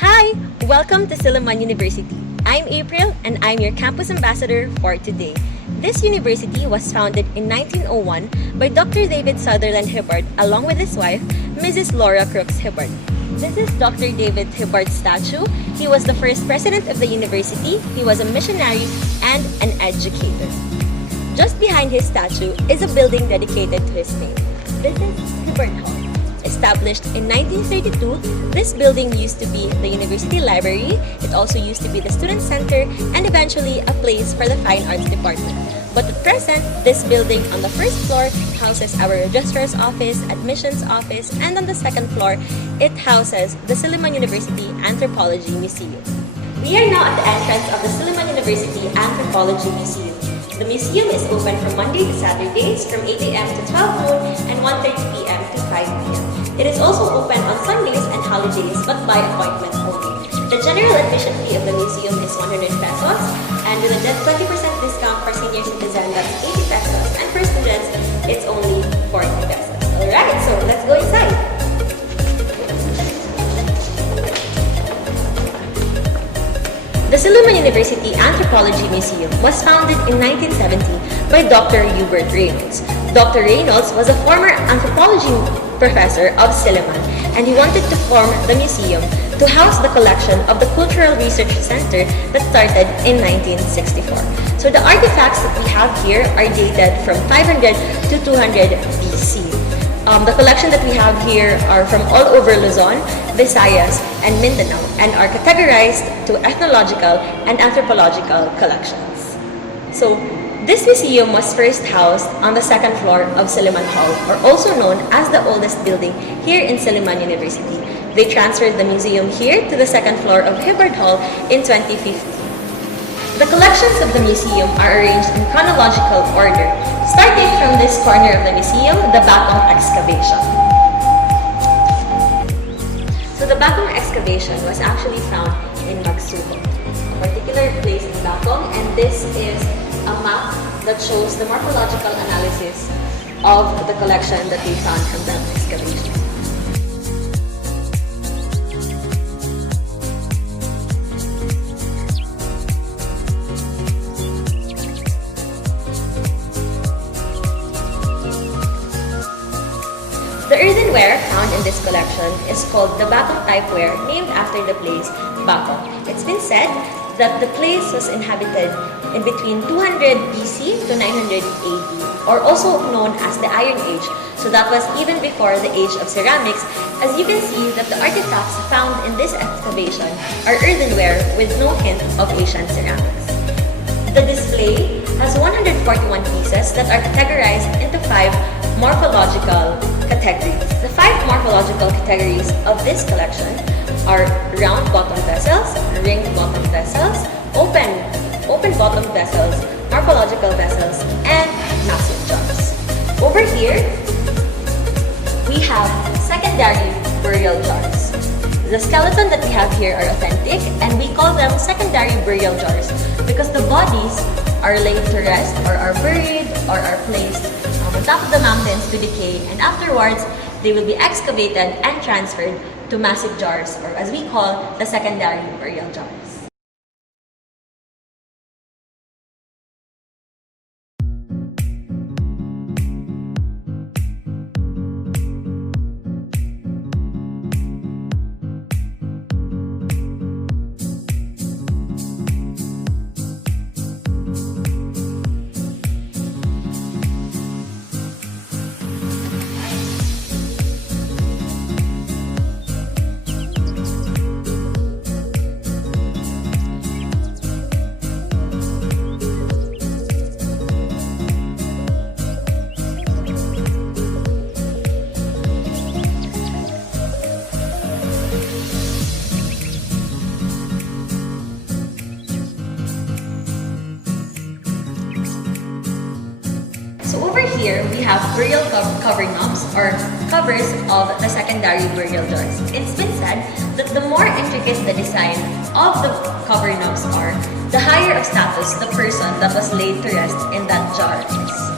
Hi! Welcome to Silliman University. I'm April and I'm your campus ambassador for today. This university was founded in 1901 by Dr. David Sutherland Hibbard along with his wife, Mrs. Laura Crooks Hibbard. This is Dr. David Hibbard's statue. He was the first president of the university, he was a missionary, and an educator. Just behind his statue is a building dedicated to his name. This is Hibbard Hall. Established in 1932, this building used to be the university library, it also used to be the student center, and eventually a place for the fine arts department. But at present, this building on the first floor houses our registrar's office, admissions office, and on the second floor, it houses the Silliman University Anthropology Museum. We are now at the entrance of the Silliman University Anthropology Museum. The museum is open from Monday to Saturdays from 8 a.m. to 12 noon and 1:30 p.m. to 5 p.m. It is also open on Sundays and holidays but by appointment only. The general admission fee of the museum is 100 pesos and with a 20% discount for senior citizens that's 80 pesos and for students it's only 40 pesos. Alright, so let's go inside. The Silliman University Anthropology Museum was founded in 1970 by Dr. Hubert Reynolds. Dr. Reynolds was a former anthropology professor of Silliman and he wanted to form the museum to house the collection of the Cultural Research Center that started in 1964. So the artifacts that we have here are dated from 500 to 200 BC. The collection that we have here are from all over Luzon, Visayas, and Mindanao and are categorized to ethnological and anthropological collections. So, this museum was first housed on the second floor of Silliman Hall, or also known as the oldest building here in Silliman University. They transferred the museum here to the second floor of Hibbard Hall in 2015. The collections of the museum are arranged in chronological order, starting from this corner of the museum, the Bakong excavation. So the Bakong excavation was actually found in Magsuho, a particular place in Bakong, and this is a map that shows the morphological analysis of the collection that we found from that excavation. The earthenware found in this collection is called the Bakong Typeware, named after the place Bakong. It's been said that the place was inhabited in between 200 BC to 900 AD, or also known as the Iron Age. So that was even before the age of ceramics. As you can see that the artifacts found in this excavation are earthenware with no hint of Asian ceramics. The display has 141 pieces that are categorized into 5 morphological categories. The 5 morphological categories of this collection are round bottom vessels, ringed bottom vessels, open bottom vessels, morphological vessels, and massive jars. Over here, we have secondary burial jars. The skeleton that we have here are authentic and we call them secondary burial jars because the bodies are laid to rest or are buried or are placed on top of the mountains to decay, and afterwards they will be excavated and transferred to massive jars, or as we call the secondary burial jars. So over here, we have burial cover knobs or covers of the secondary burial jars. It's been said that the more intricate the design of the cover knobs are, the higher of status the person that was laid to rest in that jar is.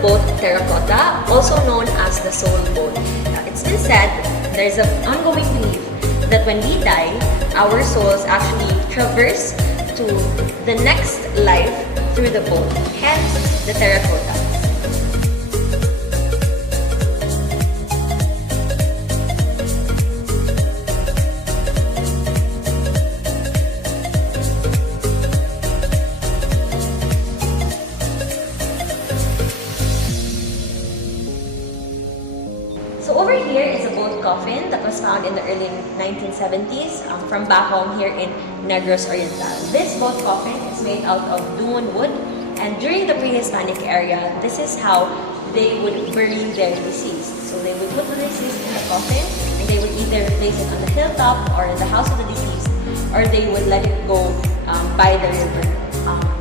boat terracotta, also known as the soul boat. It's been said, there's an ongoing belief that when we die, our souls actually traverse to the next life through the boat, hence the terracotta. So over here is a boat coffin that was found in the early 1970s from back home here in Negros Oriental. This boat coffin is made out of dune wood, and during the pre-Hispanic era, this is how they would bury their deceased. So they would put the deceased in the coffin, and they would either place it on the hilltop or in the house of the deceased, or they would let it go by the river.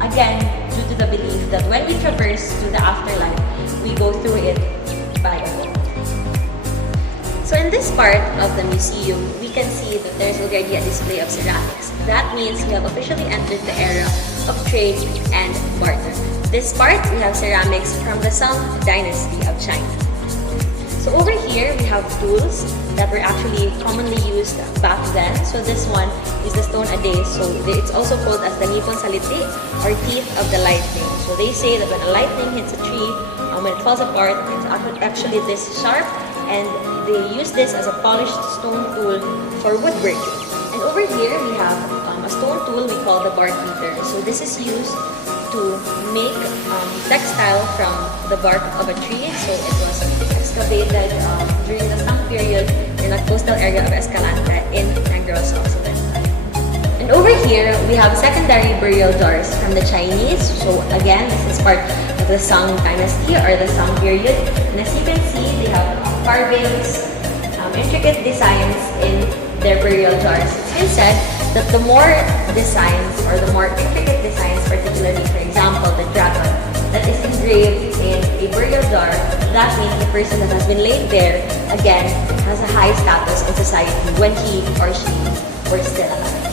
Again, due to the belief that when we traverse to the afterlife, we go through it by a boat. So in this part of the museum, we can see that there's already a display of ceramics. That means we have officially entered the era of trade and barter. This part, we have ceramics from the Song Dynasty of China. So over here, we have tools that were actually commonly used back then. So this one is the stone a day. So it's also called as the Nippon Salite, or teeth of the lightning. So they say that when a lightning hits a tree, when it falls apart, it's actually this sharp, and they use this as a polished stone tool for woodworking. And over here, we have a stone tool we call the bark beater. So this is used to make textile from the bark of a tree. So it was excavated during the Tang period in the coastal area of Escalante in Negros Occidental. And over here, we have secondary burial jars from the Chinese. So again, this is part of the Song Dynasty or the Song period. And as you can see, they have carvings, intricate designs in their burial jars. It's been said that the more designs or the more intricate designs, particularly for example the dragon that is engraved in a burial jar, that means the person that has been laid there again has a high status in society when he or she were still alive.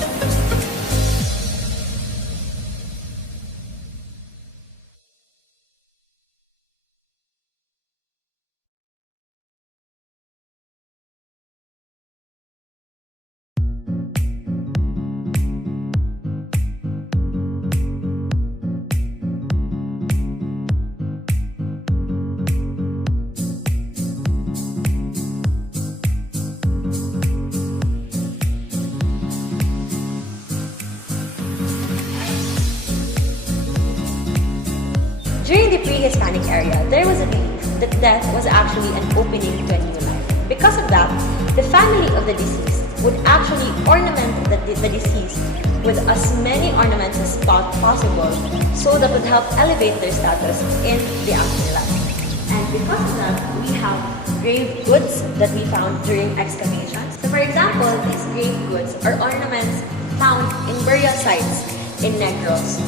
During the pre-Hispanic era, there was a belief that death was actually an opening to a new life. Because of that, the family of the deceased would actually ornament the deceased with as many ornaments as possible, so that would help elevate their status in the afterlife. And because of that, we have grave goods that we found during excavations. So for example, these grave goods are ornaments found in burial sites in Negros.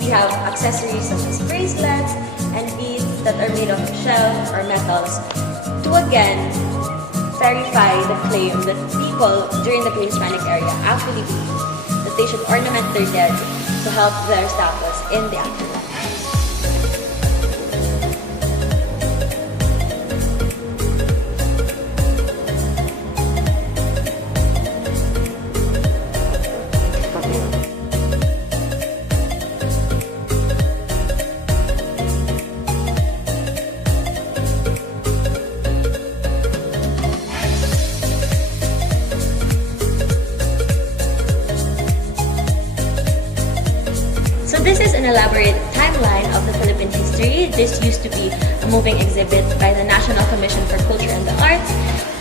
We have accessories such as bracelets and beads that are made of shells or metals to again verify the claim that people during the pre-Hispanic era actually believed that they should ornament their dead to help their status in the afterlife. So this is an elaborate timeline of the Philippine history. This used to be a moving exhibit by the National Commission for Culture and the Arts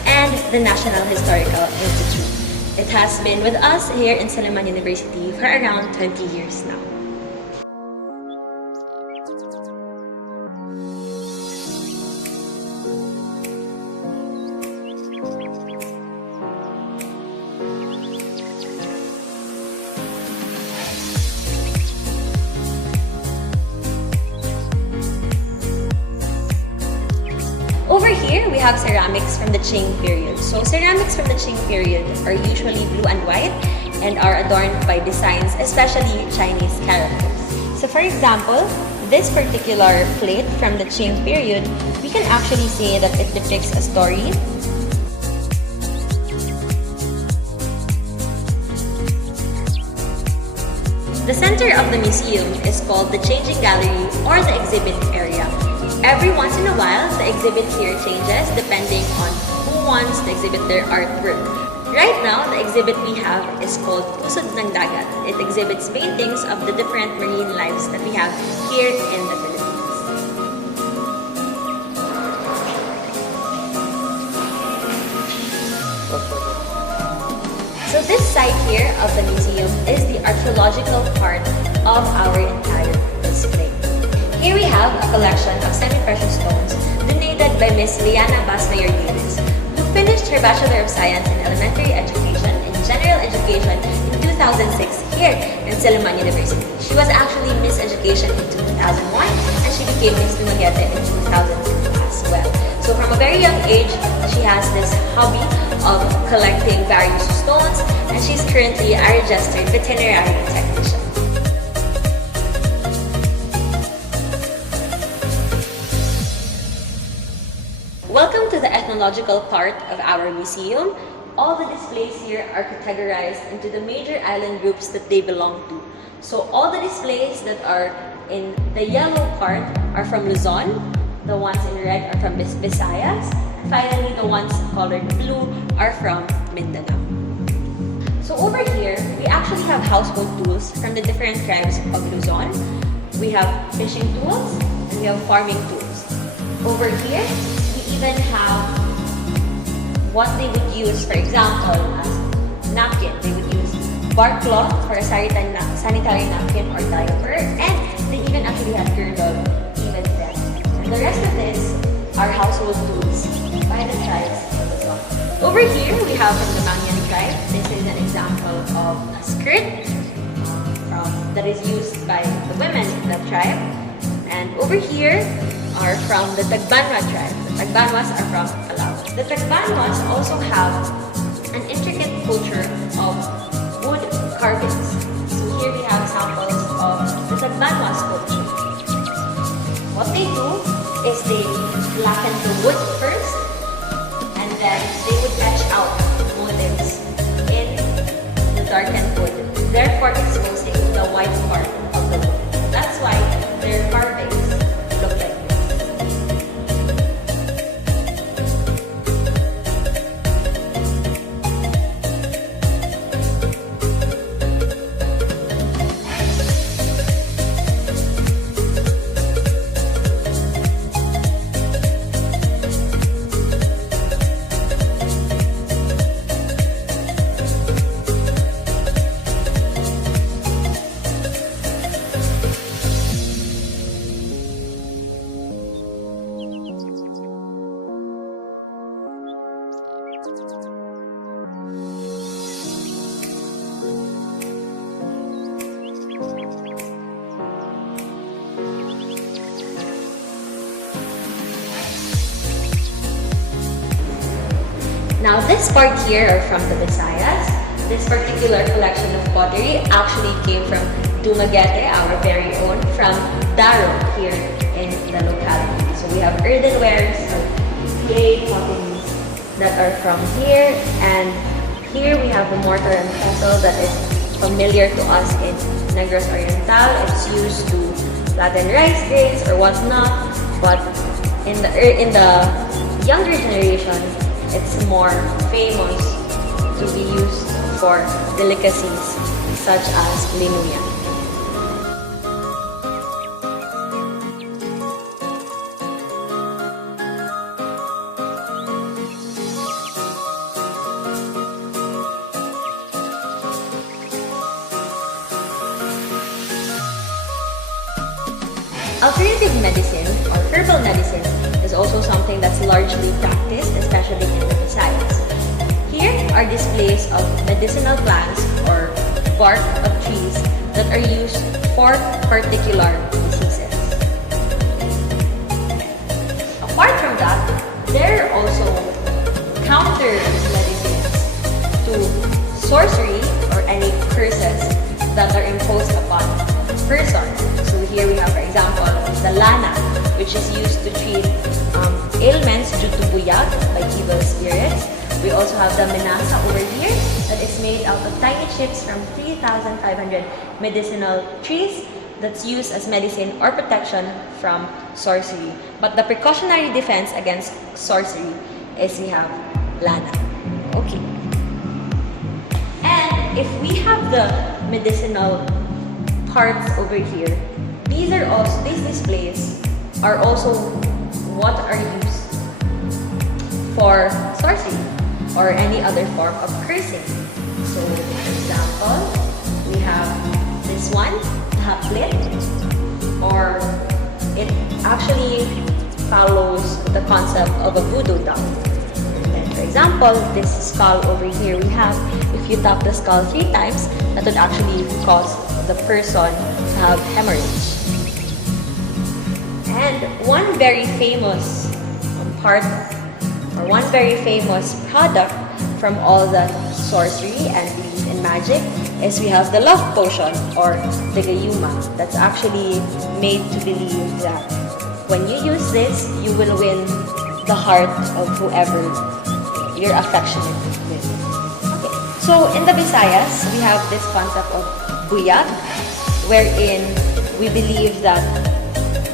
and the National Historical Institute. It has been with us here in Silliman University for around 20 years now. Over here, we have ceramics from the Qing period. So ceramics from the Qing period are usually blue and white and are adorned by designs, especially Chinese characters. So for example, this particular plate from the Qing period, we can actually say that it depicts a story. The center of the museum is called the Changing Gallery or the exhibit area. Every once in a while, the exhibit here changes depending on who wants to exhibit their artwork. Right now, the exhibit we have is called Pusod ng Dagat. It exhibits paintings of the different marine lives that we have here in the Philippines. So this side here of the museum is the archaeological part of our entire display. Here we have a collection of semi-precious stones donated by Miss Liana Basmayer-Davis, who finished her Bachelor of Science in Elementary Education in General Education in 2006 here in Silliman University. She was actually Miss Education in 2001 and she became Miss Dumaguete in 2002 as well. So from a very young age, she has this hobby of collecting various stones, and she's currently a registered veterinary technician. Welcome to the ethnological part of our museum. All the displays here are categorized into the major island groups that they belong to. So all the displays that are in the yellow part are from Luzon, the ones in red are from Visayas, and finally the ones colored blue are from Mindanao. So over here, we actually have household tools from the different tribes of Luzon. We have fishing tools and we have farming tools. Over here, we even have what they would use, for example, as napkin. They would use bark cloth for a sanitary napkin or diaper, and they even actually have girdle even then. And the rest of this are household tools by the tribes of Luzon. Over here, we have from the Mangyan tribe. This is an example of a skirt that is used by the women in that tribe. And over here are from the Tagbanwa tribe. The Tagbanwas are from Palawan. The Tagbanwas also have an intricate culture of wood carvings. So here we have samples of the Tagbanwa sculpture. What they do is they blacken the wood first, and then they would etch out motifs in the darkened wood, therefore exposing the white part of the wood. That's why their carvings look like this. Now this part here are from the Visayas. This particular collection of pottery actually came from Dumaguete, our very own, from Daro here in the locality. So we have earthenwares, clay potteries that are from here, and here we have the mortar and pestle that is familiar to us in Negros Oriental. It's used to flatten rice grains or whatnot, but in the younger generation, it's more famous to be used for delicacies such as linuya. Alternative medicine or herbal medicine is also something that's largely practiced, especially in the Visayas. Here are displays of medicinal plants or bark of trees that are used for particular diseases. Apart from that, there are also counter medicines to sorcery or any curses that are imposed upon a person. So here here we have, for example, the lana, which is used to treat ailments due to buyag, by evil spirits. We also have the menasa over here that is made out of tiny chips from 3,500 medicinal trees that's used as medicine or protection from sorcery. But the precautionary defense against sorcery is we have lana. Okay. And if we have the medicinal parts over here, these displays are also what are used for sorcery or any other form of cursing. So, for example, we have this one, the haplit, or it actually follows the concept of a voodoo doll. And for example, this skull over here we have, if you tap the skull 3 times, that would actually cause the person to have hemorrhage. And one very famous part, or one very famous product from all the sorcery and belief in magic is we have the love potion, or the gayuma, that's actually made to believe that when you use this, you will win the heart of whoever you're affectionate with. Okay. So in the Visayas, we have this concept of buyag, wherein we believe that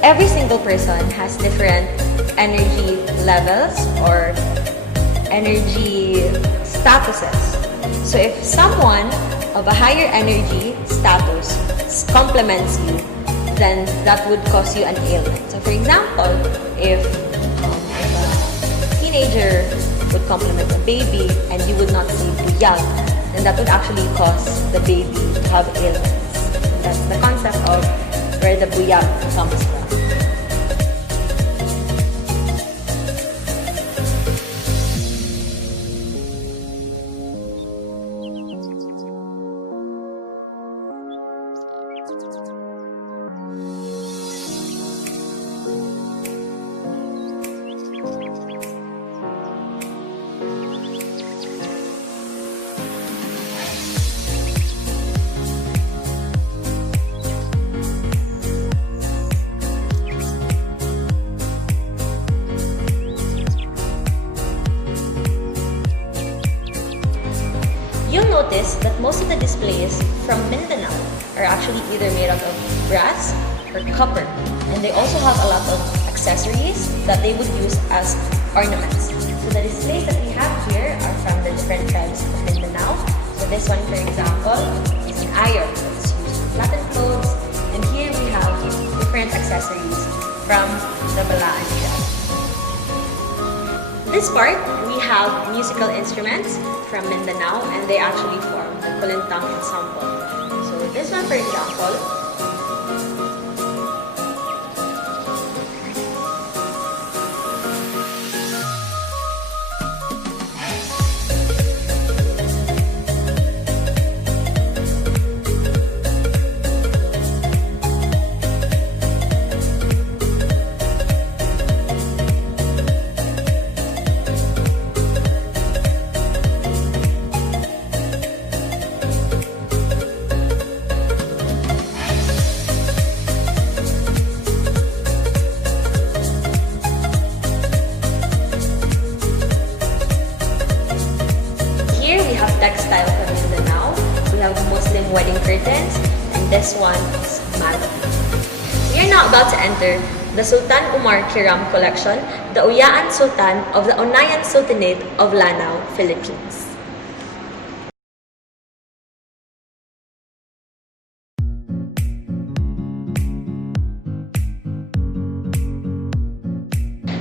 every single person has different energy levels or energy statuses. So if someone of a higher energy status complements you, then that would cause you an ailment. So for example, if a teenager would complement a baby and you would not see buyag, then that would actually cause the baby to have ailments. And that's the concept of where the buyag comes from. You'll notice that most of the displays from Mindanao are actually either made out of brass or copper, and they also have a lot of accessories that they would use as ornaments. So the displays that we have here are from the different tribes of Mindanao. So this one, for example, is an iron that's used to flatten clothes, and here we have different accessories from the Balaan tribe. This part, we have musical instruments from Mindanao, and they actually form the Kulintang ensemble. So this one, for example, textile from Mindanao. We have Muslim wedding curtains, and this one is mat. We are now about to enter the Sultan Umar Kiram collection, the Uyaan Sultan of the Onayan Sultanate of Lanao, Philippines.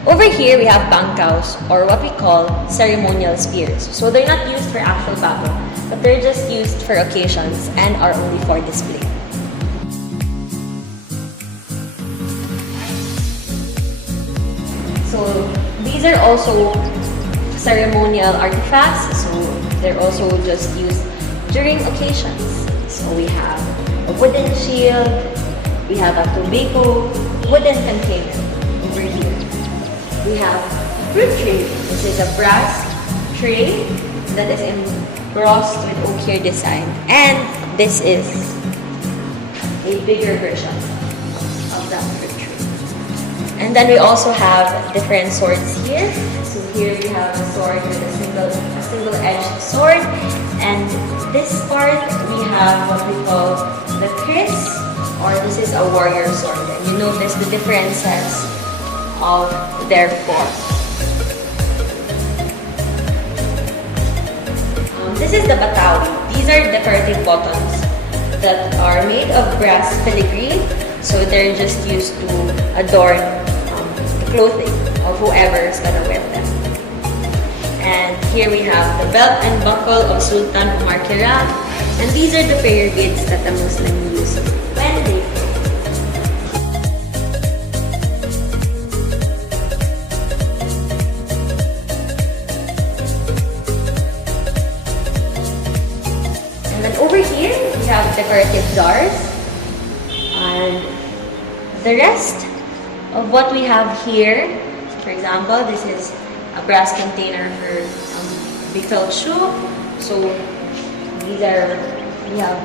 Over here, we have bangkaws, or what we call ceremonial spears. So they're not used for actual battle, but they're just used for occasions and are only for display. So these are also ceremonial artifacts, so they're also just used during occasions. So we have a wooden shield, we have a tobacco wooden container over here. We have a fruit tray. This is a brass tray that is embossed with oak here design. And this is a bigger version. that for true. And then we also have different swords here. So here we have a sword with a single-edged sword. And this part we have what we call the kris, or this is a warrior sword. And you notice the differences of their form. This is the batawi. These are decorative buttons that are made of brass filigree. So they're just used to adorn the clothing of whoever is gonna wear them. And here we have the belt and buckle of Sultan Umar Kiram. And these are the prayer beads that the Muslim use when they pray. And then over here, we have decorative jars. And the rest of what we have here, for example, this is a brass container for pickled shoe. So these are, we have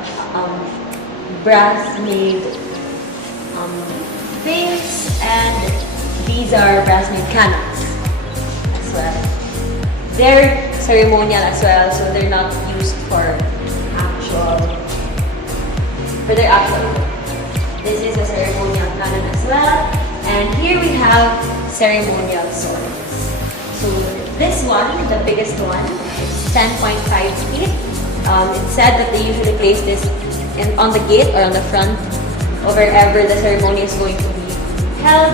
brass made things, and these are brass made cannons as well. They're ceremonial as well, so they're not used for their actual work. This is a ceremonial cannon as well. And here we have ceremonial swords. So this one, the biggest one, is 10.5 feet. It's said that they usually place this on the gate or on the front of wherever the ceremony is going to be held.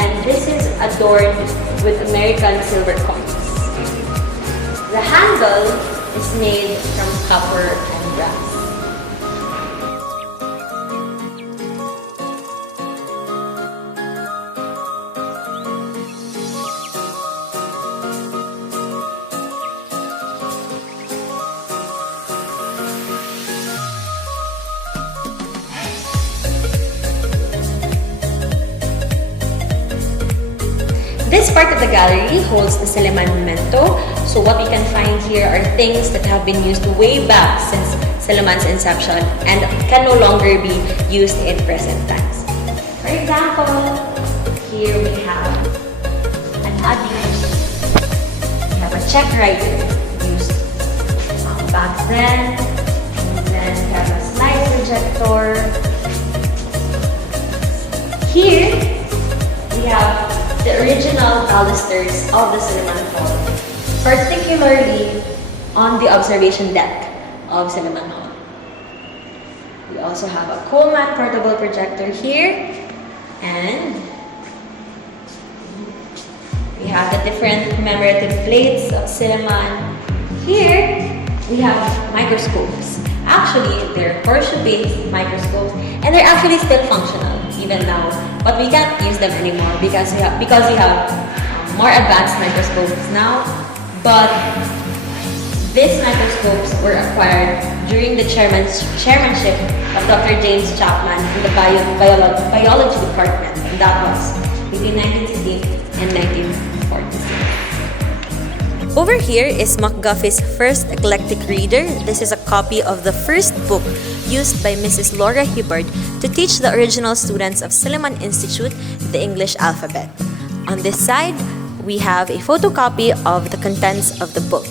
And this is adorned with American silver coins. The handle is made from copper and brass. This part of the gallery holds the Silliman memento. So what we can find here are things that have been used way back since Silliman's inception and can no longer be used in present times. For example, here we have an adding. We have a check writer used back then. And then we have a slide projector. Here we have the original balusters of the Silliman Hall, particularly on the observation deck of Silliman Hall. We also have a Coleman portable projector here, and we have the different commemorative plates of Silliman. Here, we have microscopes. Actually, they're horseshoe-based microscopes, and they're actually still functional even now. But we can't use them anymore because we have more advanced microscopes now. But these microscopes were acquired during the chairmanship of Dr. James Chapman in the biology department, and that was between 1916 and 1946. Over here is McGuffey's first eclectic reader. This is a copy of the first book used by Mrs. Laura Hibbard to teach the original students of Silliman Institute the English alphabet. On this side, we have a photocopy of the contents of the book.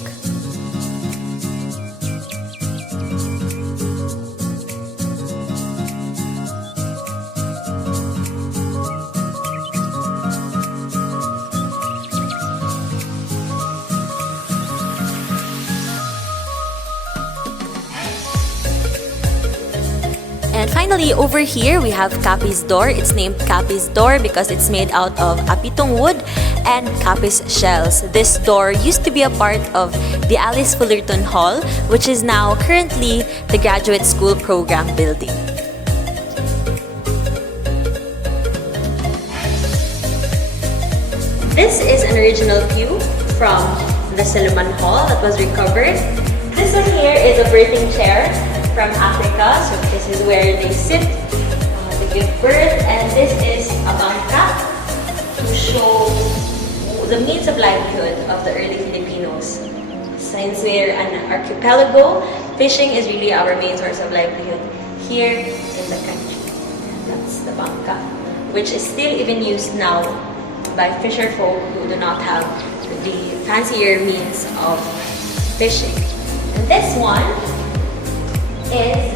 And finally, over here, we have capies door. It's named capies door because it's made out of apitong wood and capies shells. This door used to be a part of the Alice Fullerton Hall, which is now currently the Graduate School Program building. This is an original view from the Silliman Hall that was recovered. This one here is a birthing chair from Africa, so this is where they sit to give birth, and this is a bangka to show the means of livelihood of the early Filipinos. Since we're an archipelago, fishing is really our main source of livelihood here in the country. That's the bangka. which is still even used now by fisher folk who do not have the fancier means of fishing. And this one is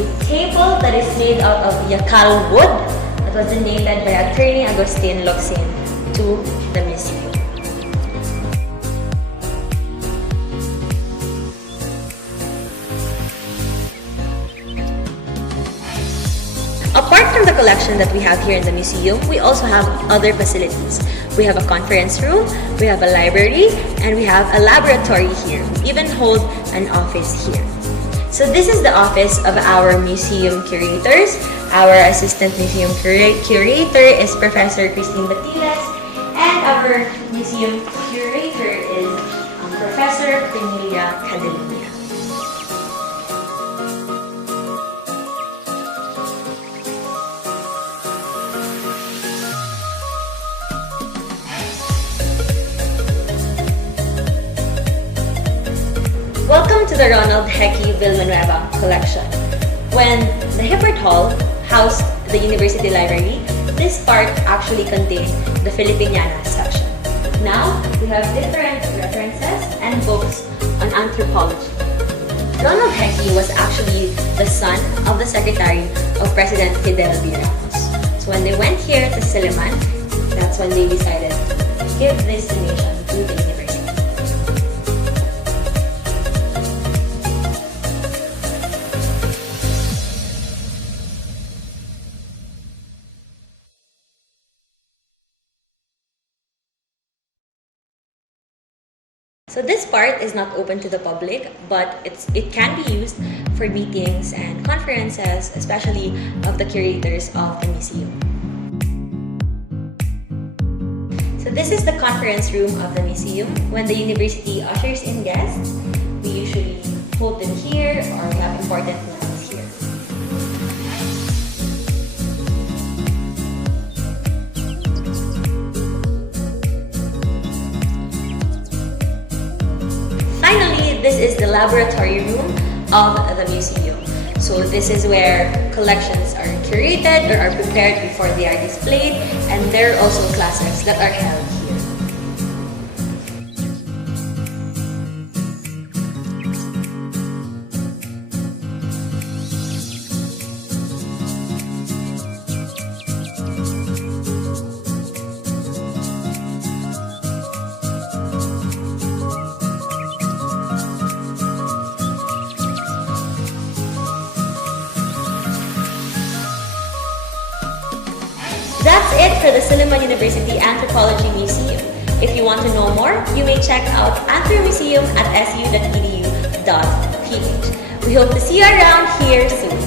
a table that is made out of yakal wood that was donated by attorney Agustin Locsin to the museum. Apart from the collection that we have here in the museum, we also have other facilities. We have a conference room, we have a library, and we have a laboratory here. We even hold an office here. So this is the office of our museum curators. Our assistant museum curator is Professor Christine Batiles, and our museum curator is Professor Cornelia Cadellina. Welcome to the Ronald Hecky Villanueva collection. When the Hibbert Hall housed the University Library, this part actually contained the Filipiniana section. Now, we have different references and books on anthropology. Ronald Hecky was actually the son of the secretary of President Fidel V. Ramos. So when they went here to Silliman, that's when they decided to give this donation to the university. So this part is not open to the public, but it can be used for meetings and conferences, especially of the curators of the museum. So this is the conference room of the museum. When the university ushers in guests, we usually hold them here or we have important plans here. Finally, this is the laboratory room of the museum. So this is where collections are curated or are prepared before they are displayed, and there are also classes that are held here. That's it for the Silliman University Anthropology Museum. If you want to know more, you may check out anthromuseum at su.edu.ph. We hope to see you around here soon.